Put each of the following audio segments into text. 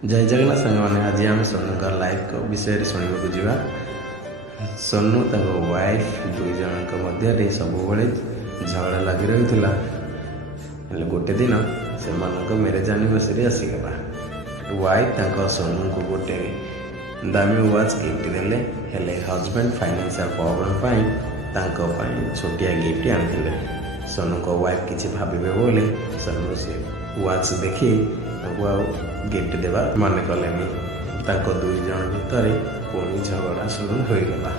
जय जगन्नाथ सांग मैंने आज आम सोनू का लाइफ विषय शुणा जावा। सोनू वाइफ दुई जन मध्य सब झगड़ा लगी रही गोटे दिन से मैरेज एनिवर्सरी आसीगला। वाइफ सोनू को गोटे दामी वाच गिफ्ट देले हेले हजबैंड फाइनेंशियल प्रॉब्लम छोटिया गिफ्ट आनी। सोनू को वाइफ किसी भावे बोले सोनू से वाच देखी गिफ्ट देवा मन कले दुई जन भितर पुणी झगड़ा शुरू होगला।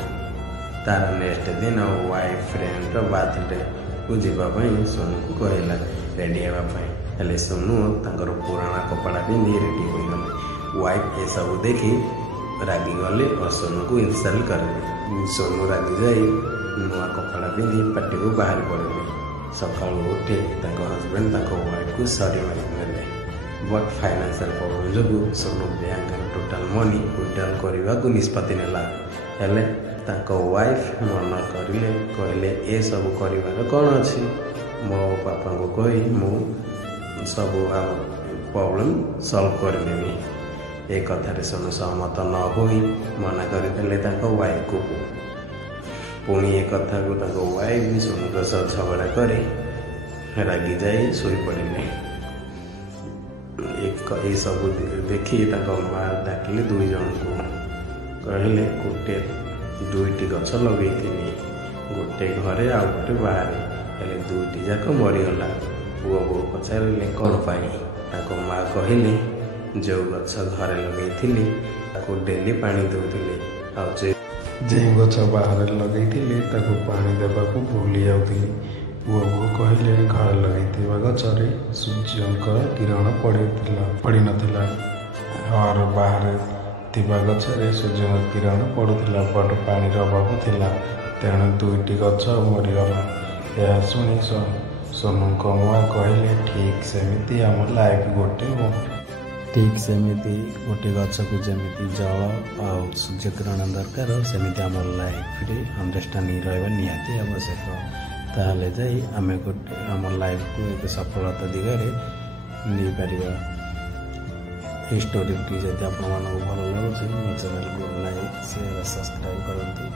तार नेक्स्ट दिन वाइफ फ्रेंड बर्थडे को जीवाई सोनू को कहला रेडी हाँपाई। सोनू तर पुराना कपड़ा पिंधि रेडी होगले। वाइफ ये सब देखी रागी गले और सोनू को इंसल्ट करेंगे। सोनू रागी जाई नुआ कपड़ा पिंधि पार्टी को बाहर पड़े। सका उठे हजबैंड वाइफ को सरी मारे बट फाइनेंशियल प्रॉब्लम जो Sonu bank total money withdrawal करने को निष्पत्ति नेला। हेले वाइफ मन करें कहले ए सब कर कौन अच्छी मो पापा को कही मु सब प्रॉब्लम सॉल्व करदेवी। ए कथार सोनू सहमत न हो मना करदे वाइफ को। पुणी ए कथा को वाइफ भी सोनू के साथ झगड़ा करे रागी जाए शोई पड़े। ये सब देखी माँ डाकिले दुई जन को कहले गोटे दुईटी गछ लगे गोटे घरे आ गोटे बाहर हेले दुईटी जाक मरीगला। पुओ बो पचारे कौन पाई माँ कहले जो गछ घरे लगे डेली पानी दौले जे गछ बाहर लगे पानी देवा भूली जाऊली। पुओ बो कहले घर लगे गचरे सूर्य किरण पड़ी नथिला और बाहर थिबा गचरे सूर्य किरण पड़ूला बट पानी अभाव थिला तेणु दुईटी गछ मरीगला। यह शुणी सोनू को माँ कहले ठीक सेमिति आम लाइफ गोटे ठीक सेमिति गोटे गछ को जमी जल आ सूर्य किरण दरकार सेमिति आम लाइफ अंडरस्टांडिंग रहा निहाती आवश्यक। ताहले जाई आमे गोटे आम लाइफ को एक सफलता दिगरे नहीं पार। ये स्टोरी जब आप भल लगे चैनल को लाइक शेयर सब्सक्राइब करते।